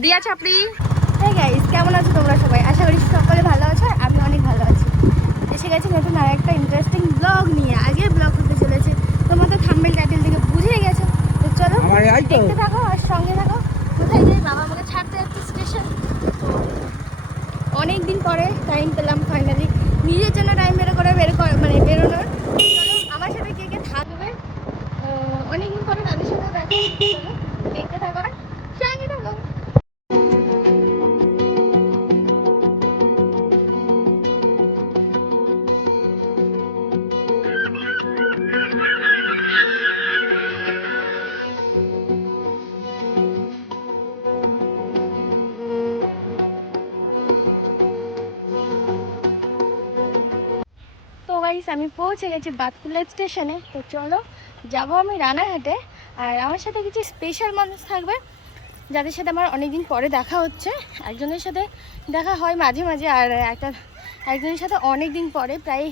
দিয়া চাপড়ি। হ্যাঁ গাইস, কেমন আছো তোমরা সবাই? আশা করি সকলে ভালো আছো আর আমি অনেক ভালো আছি। এসে গেছি নতুন আর একটা ইন্টারেস্টিং ব্লগ নিয়ে। আগের ব্লগ হতে চলেছে, তোমরা তো থাম্বনেল টাইটেল থেকে বুঝেই গেছো। তো চলো দেখতে থাকো আর সঙ্গে থাকো। কোথায় যাই? বাবা আমাকে ছাড়তে যাচ্ছে স্টেশন। অনেক দিন পরে টাইম পেলাম ফাইনালি, নিজের জন্য টাইম বেরোনোর। চলো আমার সাথে কে কে থাকবে, অনেকদিন পরে তাদের সাথে দেখা হচ্ছে। চলো দেখতে থাকো আর সঙ্গে থাকো। তো গাইস, আমি পৌঁছে গেছি বাতকুলা স্টেশনে। তো চলো যাবো আমি রানাঘাটে। আর আমার সাথে কিছু স্পেশাল মানুষ থাকবে, যাদের সাথে আমার অনেকদিন পরে দেখা হচ্ছে। একজনের সাথে দেখা হয় মাঝে মাঝে, আর একজনের সাথে অনেক দিন পরে, প্রায়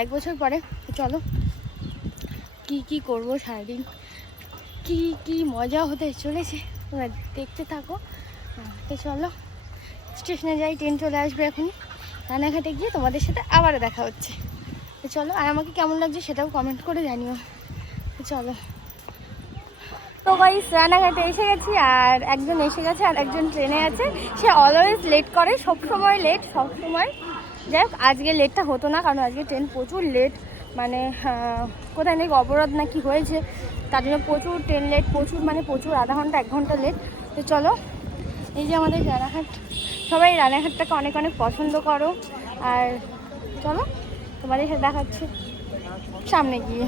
1 বছর পরে। তো চলো কি করবো সারাদিন, কি মজা হতে চলেছে তোমরা দেখতে থাকো। তো চলো স্টেশনে যাই, ট্রেন চলে আসবে এখন। রানাঘাটে গিয়ে তোমাদের সাথে আবারও দেখা হচ্ছে। তো চলো, আর আমাকে কেমন লাগছে সেটাও কমেন্ট করে জানিও। তো চলো। তো গাইস, রানাঘাটে এসে গেছি, আর একজন এসে গেছে আর একজন ট্রেনে আছে। সে অলওয়েজ লেট করে, সবসময় লেট, সবসময়। যাই হোক, আজকে লেটটা হতো না, কারণ আজকে ট্রেন প্রচুর লেট। মানে কোথায় নাকি অবরোধ না কি হয়েছে, তার জন্য প্রচুর ট্রেন লেট, প্রচুর আধা ঘন্টা 1 ঘন্টা লেট। তো চলো, এই যে আমাদের রানাঘাট। সবাই রানাঘাটটাকে অনেক অনেক পছন্দ করো। আর চলো তোমাদের সাথে দেখাচ্ছি সামনে গিয়ে।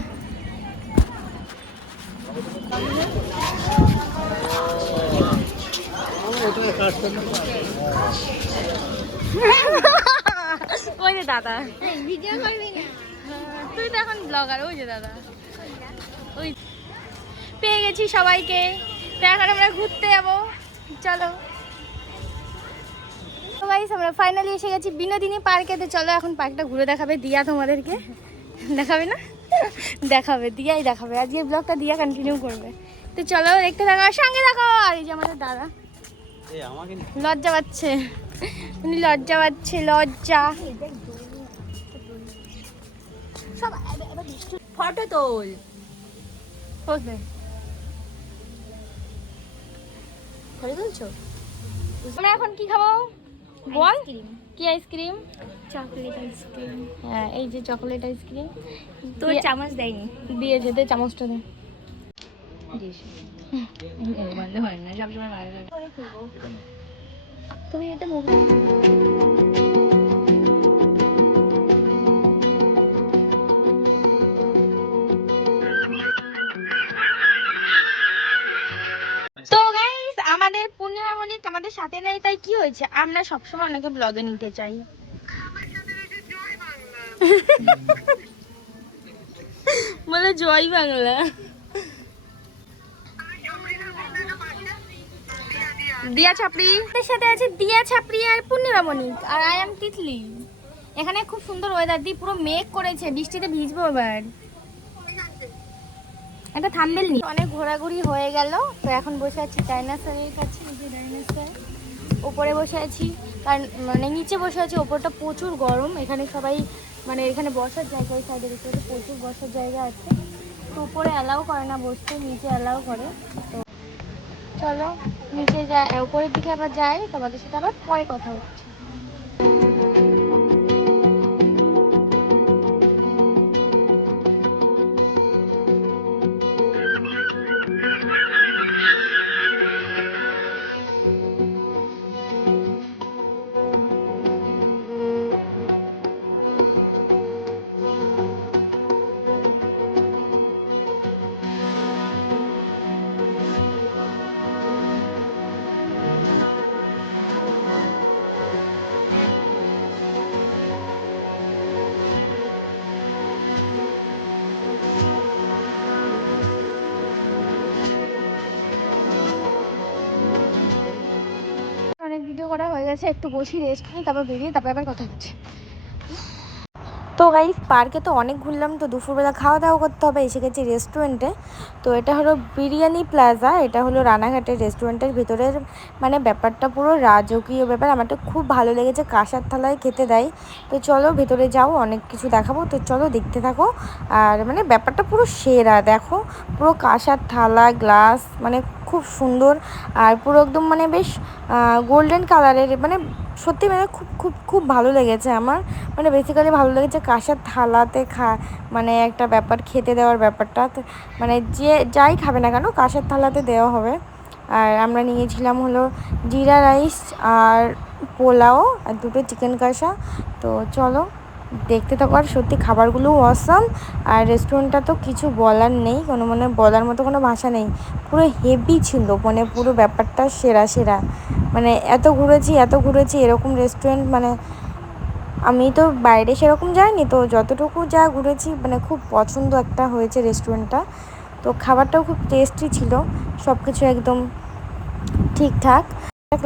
ওই যে দাদা, ভিডিও করবি না তুই তো এখন ব্লগার। ওই যে দাদা, ওই পেয়ে গেছি সবাইকে। তো এখন আমরা ঘুরতে যাবো, চলো। তো গাইস, আমরা ফাইনালি এসে গেছি বিনোদিনী পার্কে। তো চলো এখন পার্কটা ঘুরে দেখাবে দিয়া তোমাদেরকে। দেখাবে না? দেখাবে, দিয়াই দেখাবে। আজকের ব্লগটা দিয়া কন্টিনিউ করবে। তো চলো দেখতে থাকো আর সঙ্গে থাকো। আর এই যে আমাদের দাদা লজ্জা পাচ্ছে, উনি লজ্জা পাচ্ছে, লজ্জা। ফটো তোল। ওকে, ফটো তুলছো? আমরা এখন কি খাবো বল? কি আইসক্রিম? Chocolate ice cream. হ্যাঁ, এই যে চকলেট আইসক্রিম। তোর চামচ দেয়নি? দিয়েছে, দে চামচটা দে। বন্ধ হয় না, সবসময় ভালো লাগে। তুমি এটা তো গাইস, আমাদের পূর্ণিমা মনিক আমাদের সাথে নেই, তাই কি হয়েছে? আমরা সবসময় অনেকে ব্লগে নিতে চাই। বলে জয় বাংলা। দিয়া ছাপড়ি এর সাথে আছে, দিয়া ছাপড়ি আর পূর্ণিমা মনিক, আর আই এম তিতলি। এখানে খুব সুন্দর ওয়েদার, দিয়ে পুরো মেঘ করেছে, বৃষ্টিতে ভিজবো এবার। একটা থাম্বনেল নি। অনেক ঘোরাঘুরি হয়ে গেল। তো এখন বসে আছি ডাইনোসরের কাছে। এই যে ডাইনোসর, উপরে বসে আছি, কারণ মানে নিচে বসে আছি, ওপরটা প্রচুর গরম। এখানে সবাই মানে এখানে বসার জায়গা, ওই সাইডে দেখতে প্রচুর বসার জায়গা আছে। তো উপরে অ্যালাউ করে না বসতে, নিচে অ্যালাউ করে। তো চলো নিচে যাই, উপরের দিকে আবার যাই, তোমাদের সাথে আবার পরে কথা হচ্ছে। অনেক ভিডিও করা হয়ে গেছে, একটু বসি রেস্ট নিই, তারপর বেরিয়ে তারপর আবার কথা হচ্ছে। তো গাইস পার্কে তো অনেক ঘুরলাম, তো দুপুরবেলা খাওয়া দাওয়া করতে হবে, এসে গেছি রেস্টুরেন্টে। তো এটা হলো বিরিয়ানি প্লাজা, এটা হলো রানাঘাটের রেস্টুরেন্টের ভিতরের মানে ব্যাপারটা পুরো রাজকীয় ব্যাপার। আমার তো খুব ভালো লেগেছে, কাঁসার থালায় খেতে দেয়। তো চলো ভেতরে যাও, অনেক কিছু দেখাবো, তো চলো দেখতে থাকো। আর মানে ব্যাপারটা পুরো সেরা, দেখো পুরো কাঁসার থালা গ্লাস মানে খুব সুন্দর, আর পুরো একদম মানে বেশ গোল্ডেন কালারের, মানে সত্যি মানে খুব খুব খুব ভালো লেগেছে আমার। মানে বেসিক্যালি ভালো লেগেছে কাঁসার থালাতে মানে একটা ব্যাপার খেতে দেওয়ার ব্যাপারটা, মানে যে যাই খাবে না কেন কাঁসার থালাতে দেওয়া হবে। আর আমরা নিয়েছিলাম হলো জিরা রাইস আর পোলাও আর 2টো চিকেন কষা। তো চলো দেখতে থাকো। আর সত্যি খাবারগুলোও অসাম, আর রেস্টুরেন্টটা তো কিছু বলার নেই, কোনো মানে বলার মতো কোনো ভাষা নেই, পুরো হেভি ছিল, মানে পুরো ব্যাপারটা সেরা সেরা। মানে এত ঘুরেছি এরকম রেস্টুরেন্ট, মানে আমি তো বাইরে সেরকম যাইনি, তো যতটুকু যা ঘুরেছি মানে খুব পছন্দ একটা হয়েছে রেস্টুরেন্টটা। তো খাবারটাও খুব টেস্টি ছিল, সব কিছু একদম ঠিকঠাক।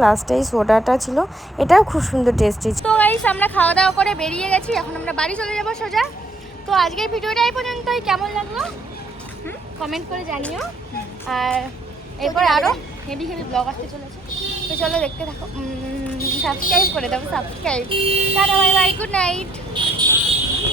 লাস্টে সোডাটা ছিল, এটাও খুব সুন্দর টেস্টি ছিল। তো গাইস আমরা খাওয়া দাওয়া করে বেরিয়ে গেছি, এখন আমরা বাড়ি চলে যাবো সোজা। তো আজকের ভিডিওটা এই পর্যন্তই, কেমন লাগলো কমেন্ট করে জানিও। আর এরপর আরও হেভি ব্লগ আসতে চলেছে, তো চলো দেখতে থাকো। সাবস্ক্রাইব করে দাও, subscribe. Tata bye bye, good night.